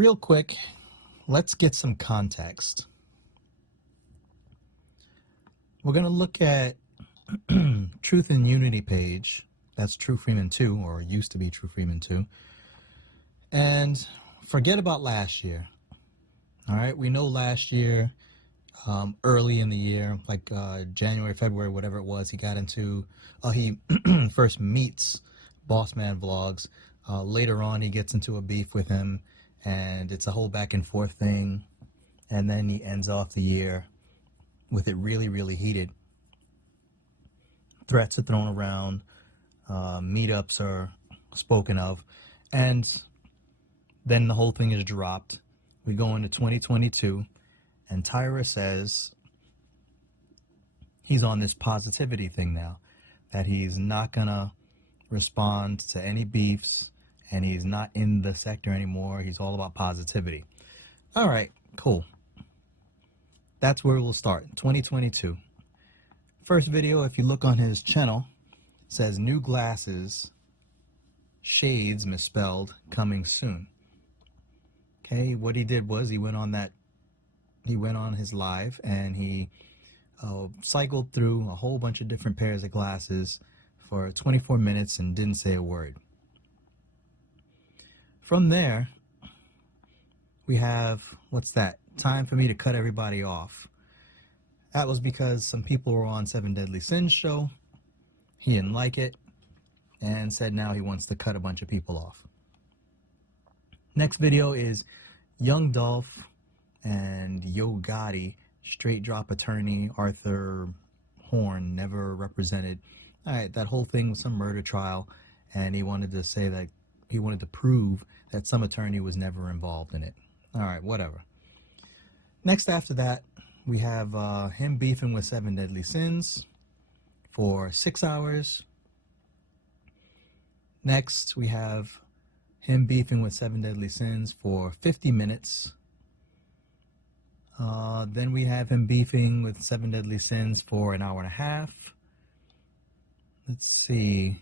Real quick, let's get some context. We're going to look at Truth and Unity page. That's True Freeman 2, or used to be True Freeman 2. And forget about last year. All right, we know last year, early in the year, like January, February, whatever it was, he got into, he first meets Bossman Vlogs. Later on, he gets into a beef with him, and it's a whole back and forth thing. And then he ends off the year with it really, really heated. Threats are thrown around, meetups are spoken of, and then the whole thing is dropped. We go into 2022, and Tyra says he's on this positivity thing now, that he's not gonna respond to any beefs, and he's not in the sector anymore. He's all about positivity. All right, cool. That's where we'll start, 2022. First video, if you look on his channel, says new glasses, shades misspelled, coming soon. Okay, what he did was he went on his live, and he cycled through a whole bunch of different pairs of glasses for 24 minutes and didn't say a word. From there, we have, what's that? Time for me to cut everybody off. That was because some people were on Seven Deadly Sins show. He didn't like it and said now he wants to cut a bunch of people off. Next video is Young Dolph and Yo Gotti, straight drop attorney, Arthur Horn, never represented. All right, that whole thing was some murder trial, and he wanted to say that he wanted to prove that some attorney was never involved in it. All right, whatever. Next after that, we have him beefing with Seven Deadly Sins for 6 hours. Next, we have him beefing with Seven Deadly Sins for 50 minutes. Then we have him beefing with Seven Deadly Sins for an hour and a half. Let's see.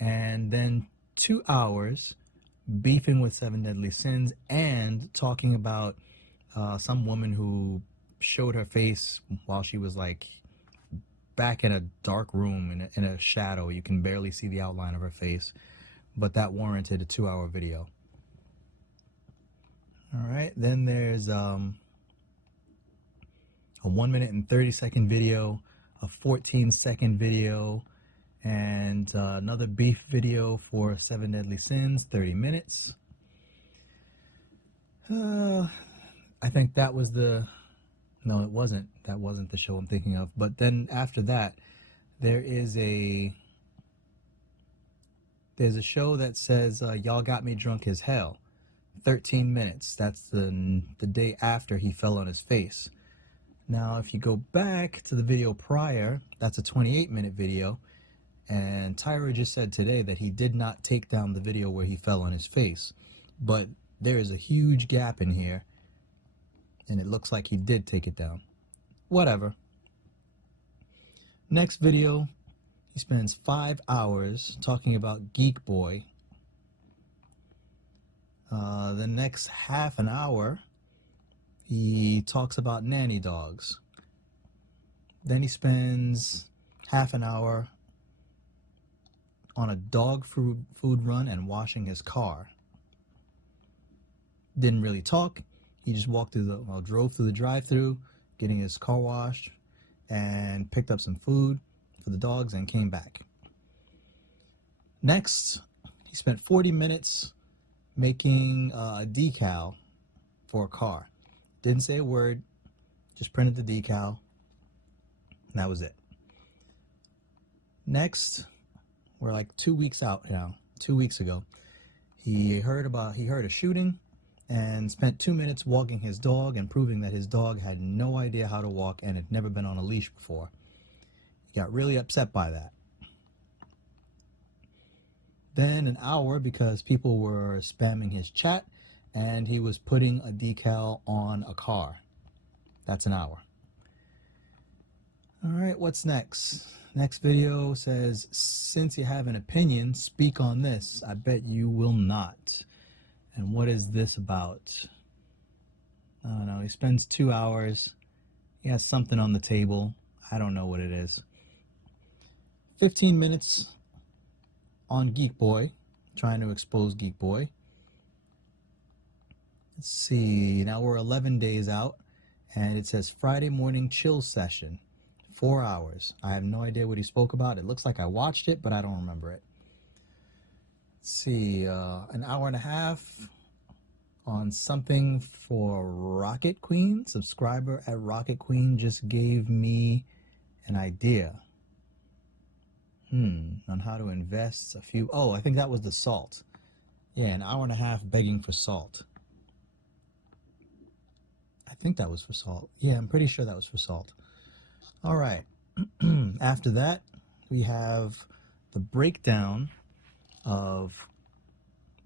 And then 2 hours beefing with Seven Deadly Sins and talking about some woman who showed her face while she was like back in a dark room in a shadow. You can barely see the outline of her face, but that warranted a 2-hour video. All right, then there's a 1 minute and 30-second video, a 14-second video, and another beef video for Seven Deadly Sins, 30 minutes. I think that was no, it wasn't. That wasn't the show I'm thinking of. But then after that, there's a show that says Y'all Got Me Drunk as Hell, 13 minutes. That's the day after he fell on his face. Now, if you go back to the video prior, that's a 28-minute video, and Tyra just said today that he did not take down the video where he fell on his face, but there is a huge gap in here, and it looks like he did take it down. Whatever. Next video, he spends 5 hours talking about Geek Boy. The next half an hour, he talks about nanny dogs. Then he spends half an hour on a dog food run and washing his car. Didn't really talk. He just drove through the drive-thru, getting his car washed, and picked up some food for the dogs and came back. Next, he spent 40 minutes making a decal for a car. Didn't say a word, just printed the decal, and that was it. Next, we're like 2 weeks out now. 2 weeks ago, he heard a shooting and spent 2 minutes walking his dog and proving that his dog had no idea how to walk and had never been on a leash before. He got really upset by that. Then an hour because people were spamming his chat and he was putting a decal on a car. That's an hour. All right, what's next? Next video says, since you have an opinion, speak on this. I bet you will not. And what is this about? I don't know. He spends 2 hours. He has something on the table. I don't know what it is. 15 minutes on Geek Boy, trying to expose Geek Boy. Let's see. Now we're 11 days out, and it says Friday morning chill session, 4 hours. I have no idea what he spoke about. It looks like I watched it, but I don't remember it. Let's see. An hour and a half on something for Rocket Queen. Subscriber at Rocket Queen just gave me an idea. On how to invest a few. Oh, I think that was the salt. Yeah, an hour and a half begging for salt. I think that was for salt. Yeah, I'm pretty sure that was for salt. All right. After that, we have the breakdown of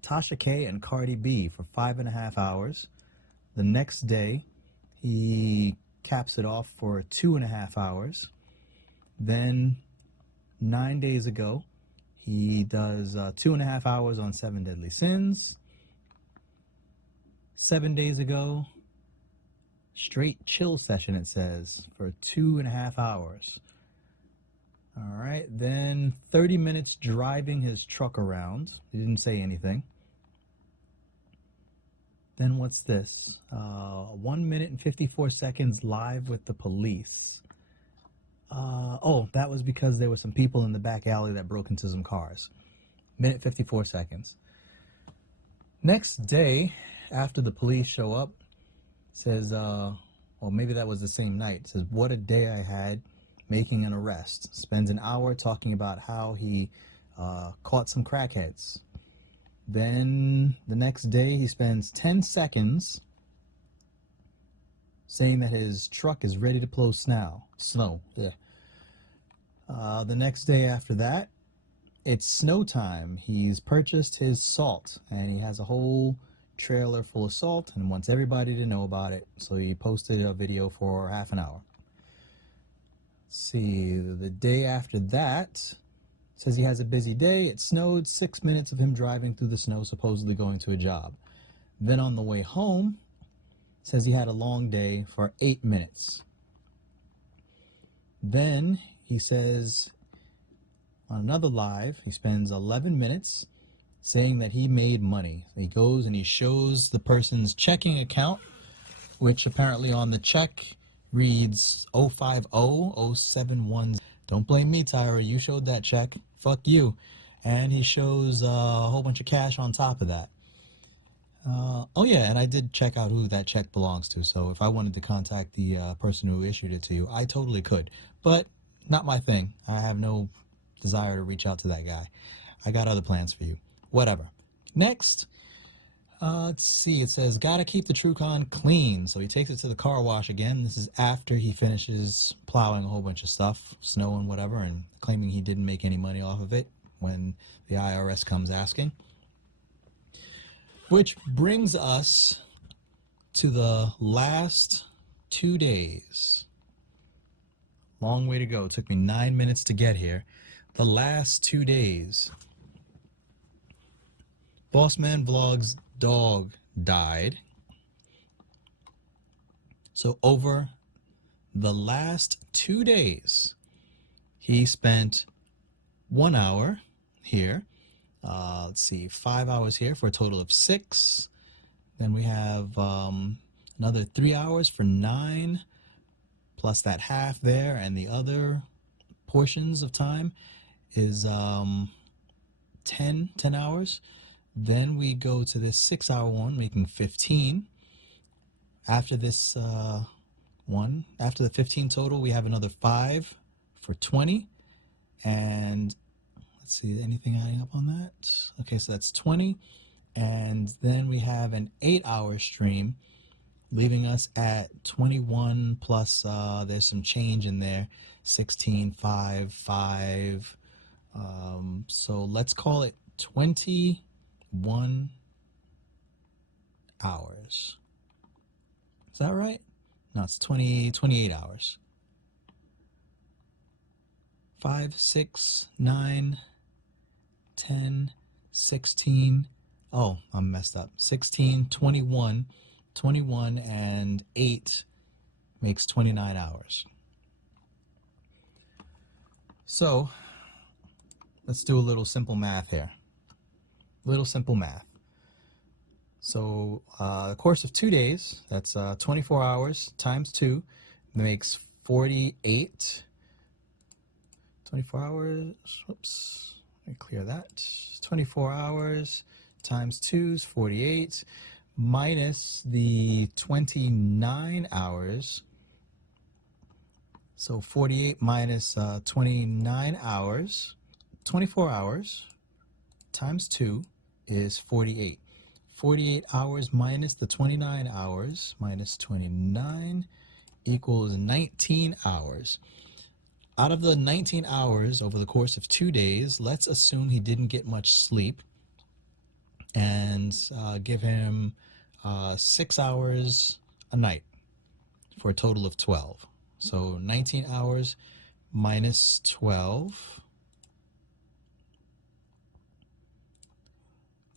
Tasha K and Cardi B for 5.5 hours. The next day, he caps it off for 2.5 hours. Then 9 days ago, he does 2.5 hours on 7 Deadly Sins. 7 days ago, straight chill session, it says, for 2.5 hours. All right, then 30 minutes driving his truck around. He didn't say anything. Then what's this? 1 minute and 54 seconds live with the police. Oh, that was because there were some people in the back alley that broke into some cars. Minute 54 seconds. Next day, after the police show up, says, well, maybe that was the same night. Says, what a day I had making an arrest. Spends an hour talking about how he caught some crackheads. Then the next day, he spends 10 seconds saying that his truck is ready to plow snow. Yeah. The next day after that, it's snow time. He's purchased his salt, and he has a whole trailer full of salt and wants everybody to know about it. So he posted a video for half an hour. Let's see, the day after that, says he has a busy day. It snowed, 6 minutes of him driving through the snow, supposedly going to a job. Then on the way home, says he had a long day for 8 minutes. Then he says on another live, he spends 11 minutes saying that he made money. He goes and he shows the person's checking account, which apparently on the check reads 050071. Don't blame me, Tyra. You showed that check. Fuck you. And he shows a whole bunch of cash on top of that. Oh yeah, and I did check out who that check belongs to. So if I wanted to contact the person who issued it to you, I totally could. But not my thing. I have no desire to reach out to that guy. I got other plans for you. Whatever. Next, let's see. It says, gotta keep the Trucon clean. So he takes it to the car wash again. This is after he finishes plowing a whole bunch of stuff, snow and whatever, and claiming he didn't make any money off of it when the IRS comes asking. Which brings us to the last 2 days. Long way to go. It took me 9 minutes to get here. The last 2 days. Bossman Vlog's dog died. So over the last 2 days, he spent 1 hour here. Let's see, 5 hours here for a total of 6. Then we have another 3 hours for 9, plus that half there, and the other portions of time is 10 hours. Then we go to this 6-hour one, making 15. After this one, after the 15 total, we have another 5 for 20. And let's see, anything adding up on that? Okay, so that's 20. And then we have an 8-hour stream, leaving us at 21 plus there's some change in there, 16, 5, 5. So let's call it 21 hours. Is that right? No, it's 28 hours. 5, 6, 9, 10, 16, Oh, I'm messed up. 16, 21, 21, and 8 makes 29 hours. So let's do a little simple math here. Little simple math. So the course of 2 days, that's 24 hours times 2 makes 48. 24 hours, whoops, let me clear that. 24 hours times 2 is 48, minus the 29 hours. So 48 minus 29 hours, 24 hours times 2 is 48. 48 hours minus the 29 hours minus 29 equals 19 hours. Out of the 19 hours over the course of 2 days, let's assume he didn't get much sleep and give him 6 hours a night for a total of 12. So 19 hours minus 12.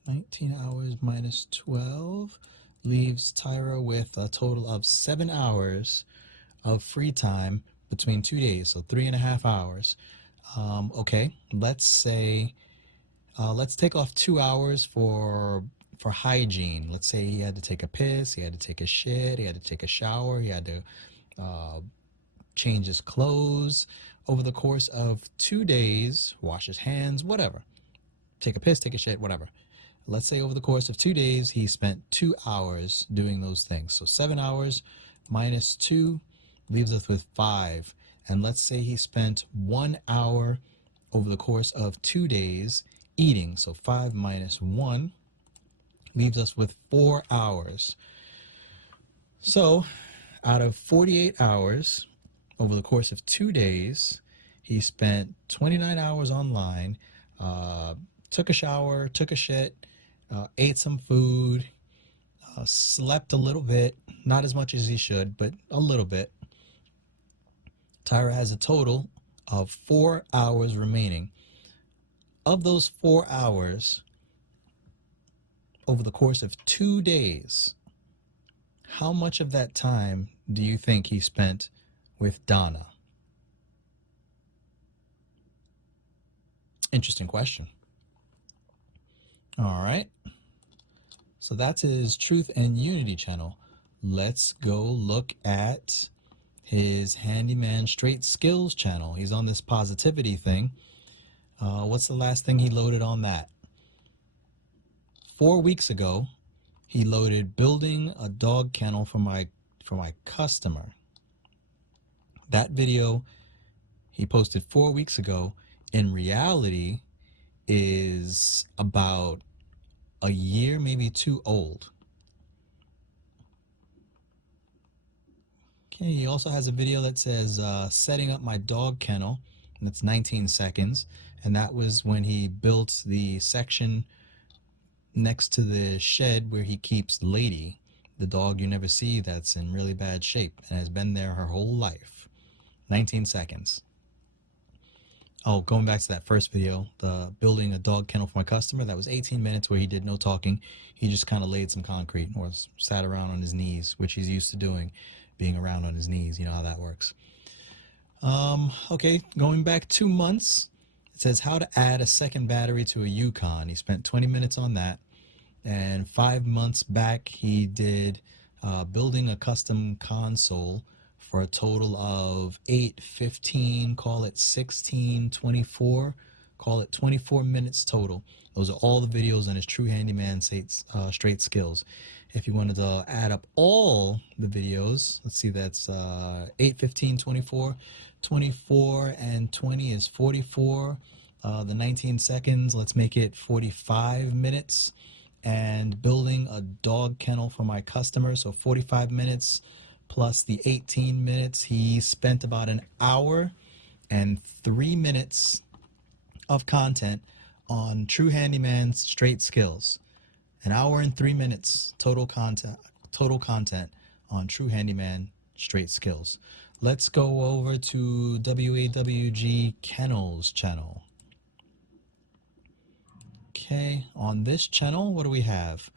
19 hours minus 12 leaves Tyra with a total of 7 hours of free time between 2 days, so 3.5 hours. Okay, let's say, let's take off 2 hours for hygiene. Let's say he had to take a piss, he had to take a shit, he had to take a shower, he had to change his clothes over the course of 2 days, wash his hands, whatever. Take a piss, take a shit, whatever. Let's say over the course of 2 days, he spent 2 hours doing those things. So 7 hours minus 2 leaves us with 5. And let's say he spent 1 hour over the course of 2 days eating. So 5 minus 1 leaves us with 4 hours. So out of 48 hours over the course of 2 days, he spent 29 hours online, took a shower, took a shit, ate some food, slept a little bit, not as much as he should, but a little bit. Tyra has a total of 4 hours remaining. Of those 4 hours, over the course of 2 days, how much of that time do you think he spent with Donna? Interesting question. All right. So that's his Truth and Unity channel. Let's go look at his Handyman Straight Skills channel. He's on this positivity thing. What's the last thing he loaded on that? 4 weeks ago, he loaded building a dog kennel for my customer. That video he posted 4 weeks ago, in reality, is about a year, maybe 2 old. Okay, he also has a video that says setting up my dog kennel, and that's 19 seconds, and that was when he built the section next to the shed where he keeps Lady, the dog you never see that's in really bad shape and has been there her whole life. 19 seconds. Oh, going back to that first video, the building a dog kennel for my customer, that was 18 minutes where he did no talking. He just kind of laid some concrete or sat around on his knees, which he's used to doing, being around on his knees. You know how that works. Okay, going back 2 months, it says how to add a second battery to a Yukon. He spent 20 minutes on that. And 5 months back, he did building a custom console for a total of 8, 15, call it 16, 24, call it 24 minutes total. Those are all the videos on his True Handyman Straight Skills. If you wanted to add up all the videos, let's see, that's 8, 15, 24. 24 and 20 is 44. The 19 seconds, let's make it 45 minutes. And building a dog kennel for my customer, so 45 minutes plus the 18 minutes. He spent about an hour and 3 minutes of content on True Handyman's Straight Skills. An hour and 3 minutes total content on True Handyman Straight Skills. Let's go over to WAWG Kennel's channel. Okay, on this channel, what do we have?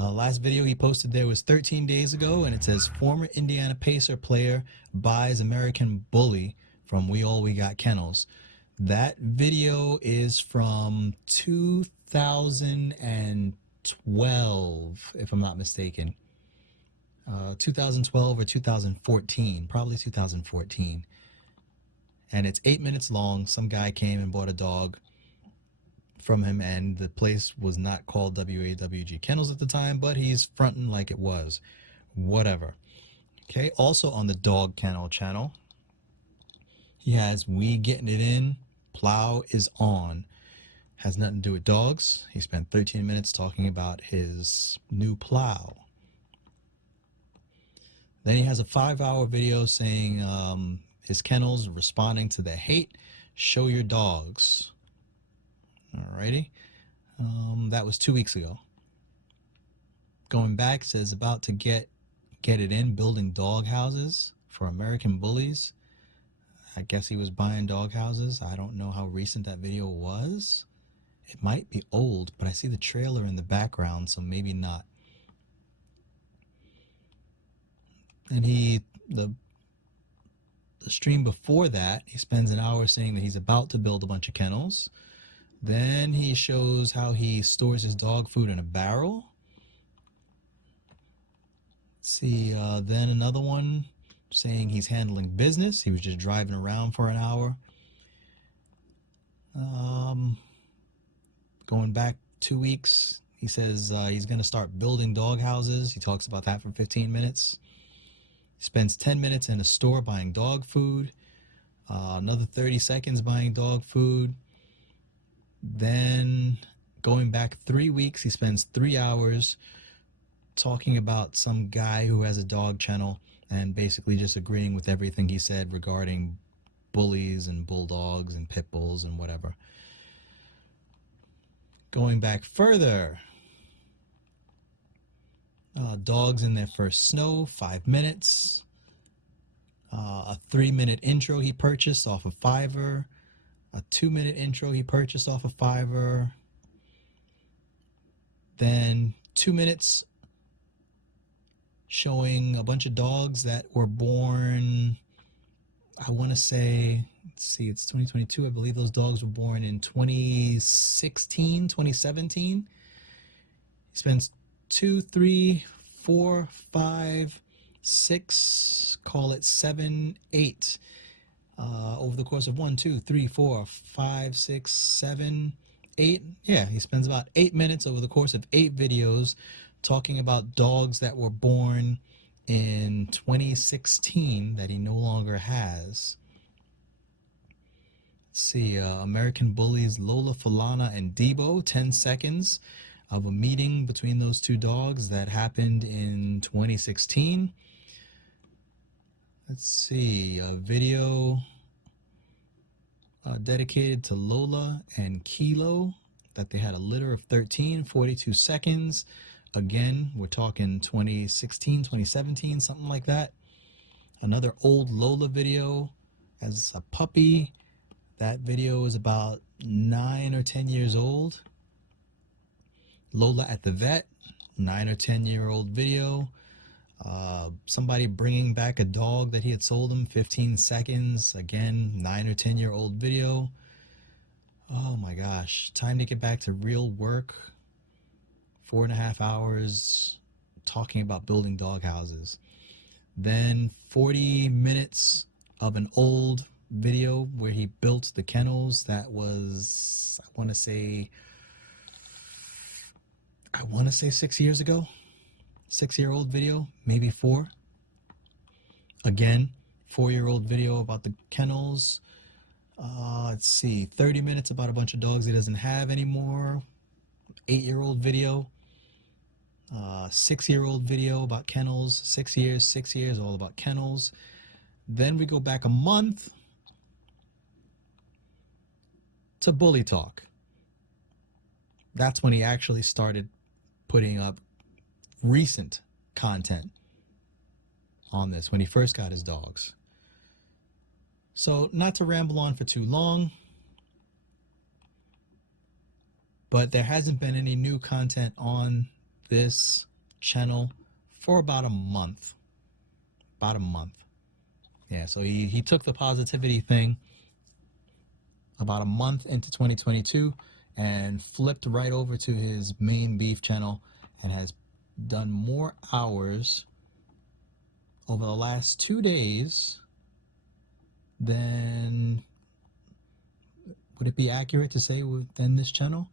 Last video he posted there was 13 days ago, and it says former Indiana Pacer player buys American Bully from We All We Got Kennels. That video is from 2012, if I'm not mistaken. 2012 or 2014, probably 2014. And it's 8 minutes long. Some guy came and bought a dog from him, and the place was not called WAWG Kennels at the time, but he's fronting like it was. Whatever. Okay, also on the dog kennel channel, he has We Getting It In, Plow is On. Has nothing to do with dogs. He spent 13 minutes talking about his new plow. Then he has a 5-hour video saying his kennels responding to the hate. Show your dogs. Alrighty. That was 2 weeks ago. Going back, says about to get it in, building dog houses for American Bullies. I guess he was buying dog houses. I don't know how recent that video was. It might be old, but I see the trailer in the background, so maybe not. And the stream before that, he spends an hour saying that he's about to build a bunch of kennels. Then he shows how he stores his dog food in a barrel. Let's see, then another one saying he's handling business. He was just driving around for an hour. Going back 2 weeks, he says he's going to start building dog houses. He talks about that for 15 minutes. He spends 10 minutes in a store buying dog food. Another 30 seconds buying dog food. Then going back 3 weeks, he spends 3 hours talking about some guy who has a dog channel and basically just agreeing with everything he said regarding bullies and bulldogs and pit bulls and whatever. Going back further, dogs in their first snow, 5 minutes. A 3-minute intro he purchased off of Fiverr. A 2-minute intro he purchased off of Fiverr. Then 2 minutes showing a bunch of dogs that were born, I want to say, let's see, it's 2022. I believe those dogs were born in 2016, 2017. He spends 2, 3, 4, 5, 6, call it 7, 8. Over the course of 1, 2, 3, 4, 5, 6, 7, 8. Yeah, he spends about 8 minutes over the course of 8 videos talking about dogs that were born in 2016 that he no longer has. Let's see, American Bullies Lola, Falana, and Debo, 10 seconds of a meeting between those two dogs that happened in 2016. Let's see, a video dedicated to Lola and Kilo, that they had a litter of 13, 42 seconds. Again, we're talking 2016, 2017, something like that. Another old Lola video as a puppy. That video is about 9 or 10 years old. Lola at the vet, 9 or 10-year-old video. Somebody bringing back a dog that he had sold him, 15 seconds. Again, 9 or 10-year-old video. Oh my gosh, time to get back to real work. 4.5 hours talking about building dog houses. Then 40 minutes of an old video where he built the kennels. That was, I want to say 6 years ago. 6-year-old video, maybe 4. Again, 4-year-old video about the kennels. Let's see, 30 minutes about a bunch of dogs he doesn't have anymore. 8-year-old video. 6-year-old video about kennels. 6 years, all about kennels. Then we go back a month to Bully Talk. That's when he actually started putting up recent content on this, when he first got his dogs. So, not to ramble on for too long, But there hasn't been any new content on this channel for about a month. About a month. Yeah, so he took the positivity thing about a month into 2022 and flipped right over to his main beef channel and has done more hours over the last 2 days than, would it be accurate to say, than this channel?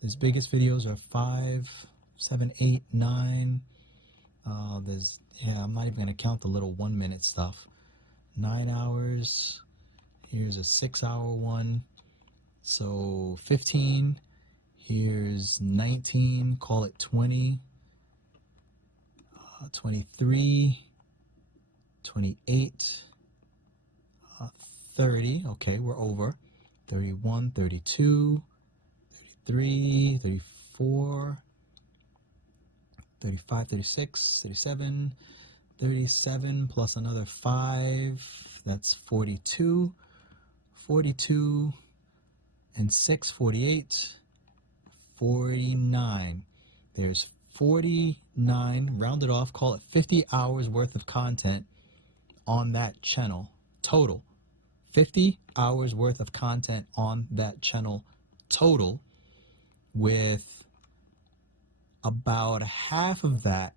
His biggest videos are 5, 7, 8, 9. There's, yeah, I'm not even going to count the little 1 minute stuff. 9 hours. Here's a 6-hour one. So 15. Here's 19. Call it 20. 23. 28. 30. Okay, we're over. 31, 32, 33, 34, 35, 36, 37, 37 plus another 5, that's 42, 42 and 6, 48, 49. There's 49, rounded off, call it 50 hours worth of content on that channel total. 50 hours worth of content on that channel total, with about half of that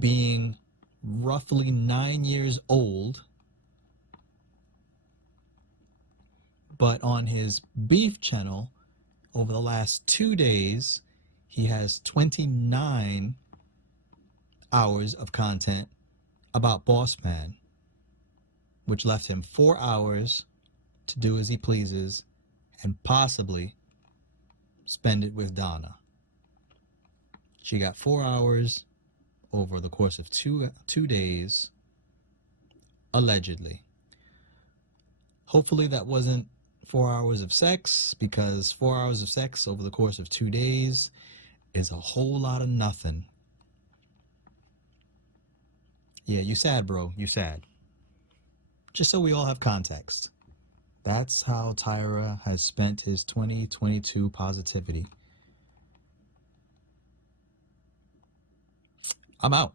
being roughly 9 years old. But on his beef channel, over the last 2 days, he has 29 hours of content about Boss Man, which left him 4 hours to do as he pleases and possibly spend it with Donna. She got 4 hours over the course of two days, allegedly. Hopefully that wasn't 4 hours of sex, because 4 hours of sex over the course of 2 days is a whole lot of nothing. Yeah, you sad, bro. You sad. Just so we all have context. That's how Tyra has spent his 2022 positivity. I'm out.